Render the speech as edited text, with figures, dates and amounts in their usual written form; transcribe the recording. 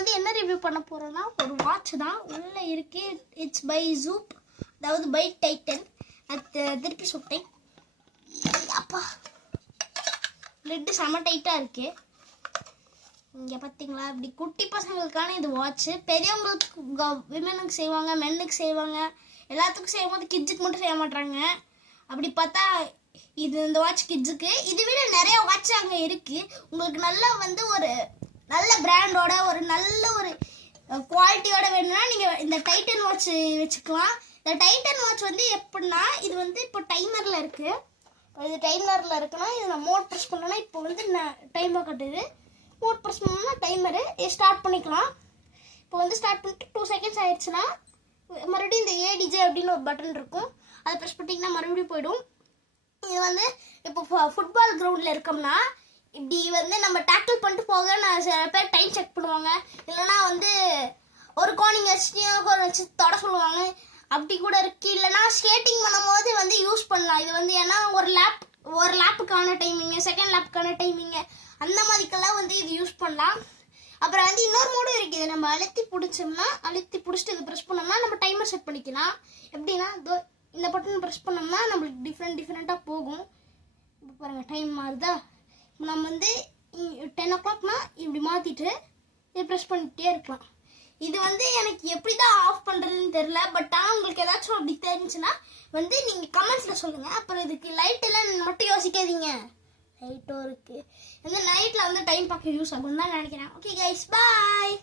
வந்து என்ன ரிவ்யூ பண்ண போகிறோன்னா ஒரு வாட்ச் தான் உள்ளே இருக்கு. இட்ஸ் பை ஜூப், அதாவது பை டைட்டன். அது திருப்பி சுட்டேன். அப்பா லெட்டு செம்ம டைட்டாக இருக்கு. இங்கே பார்த்தீங்களா, இப்படி குட்டி பசங்களுக்கான இது வாட்ச்சு. பெரியவங்களுக்கு விமனுக்கு செய்வாங்க, மென்னுக்கு செய்வாங்க, எல்லாத்துக்கும் செய்யும் போது கிட்ஸுக்கு மட்டும் செய்ய மாட்டாங்க. அப்படி பார்த்தா இது இந்த வாட்ச் கிட்ஸுக்கு. இது விட நிறைய வாட்ச் அங்கே இருக்குது. உங்களுக்கு நல்லா வந்து ஒரு நல்ல பிராண்டோட ஒரு நல்ல ஒரு குவாலிட்டியோட வேணும்னா நீங்கள் இந்த டைட்டன் வாட்ச் வச்சுக்கலாம். இந்த டைட்டன் வாட்ச் வந்து எப்படின்னா, இது வந்து இப்போ டைமரில் இருக்குது. இது டைமரில் இருக்குன்னா இது நான் மோட் ப்ரெஸ் பண்ணோன்னா இப்போ வந்து டைமர் கட்டுது. மோட் ப்ரெஸ் பண்ணோம்னா டைமரு ஸ்டார்ட் பண்ணிக்கலாம். இப்போ வந்து ஸ்டார்ட் பண்ணிட்டு 2 செகண்ட்ஸ் ஆயிடுச்சுன்னா மறுபடியும் இந்த ஏடிஜே அப்படின்னு ஒரு பட்டன் இருக்கும், அதை ப்ரெஸ் பண்ணிங்கன்னா மறுபடியும் போயிடும். இது வந்து இப்போ ஃபுட்பால் கிரவுண்டில் இருக்கோம்னா இப்படி வந்து நம்ம டேக்கிள் பண்ணிட்டு போக நான் சில பேர் டைம் செக் பண்ணுவாங்க, இல்லைனா வந்து ஒரு கோனிங் வச்சு தொட சொல்லுவாங்க. அப்படி கூட இருக்கு. இல்லைனா ஸ்கேட்டிங் பண்ணும்போது வந்து யூஸ் பண்ணலாம். இது வந்து ஏன்னா ஒரு லேப்புக்கான டைமிங்கு, செகண்ட் லேப்புக்கான டைமிங்கு, அந்த மாதிரிக்கெல்லாம் வந்து இது யூஸ் பண்ணலாம். அப்புறம் வந்து இன்னொரு மோடும் இருக்குது. நம்ம அழுத்தி பிடிச்சிட்டு இது ப்ரெஸ் பண்ணோம்னா நம்ம டைமர் செட் பண்ணிக்கலாம். எப்படின்னா இந்த பட்டன் ப்ரெஸ் பண்ணோம்னா நம்மளுக்கு டிஃப்ரெண்ட்டாக போகும். இப்போ பாருங்கள் டைம் மாறுதா. நம்ம வந்து 10 o'clockனா இப்படி மாற்றிட்டு இதை ப்ரெஸ் பண்ணிகிட்டே இருக்கலாம். இது வந்து எனக்கு எப்படி தான் ஆஃப் பண்ணுறதுன்னு தெரில. பட் ஆனால் உங்களுக்கு ஏதாச்சும் அப்படி தெரிஞ்சுன்னா வந்து நீங்கள் கமெண்ட்ஸில் சொல்லுங்கள். அப்புறம் இதுக்கு லைட் எல்லாம் மட்டும் யோசிக்காதீங்க, லைட்டும் இருக்குது. இந்த நைட்டில் வந்து டைம் பார்க்க யூஸ் ஆகும் தான் நினைக்கிறேன். ஓகே கைஸ், பாய்.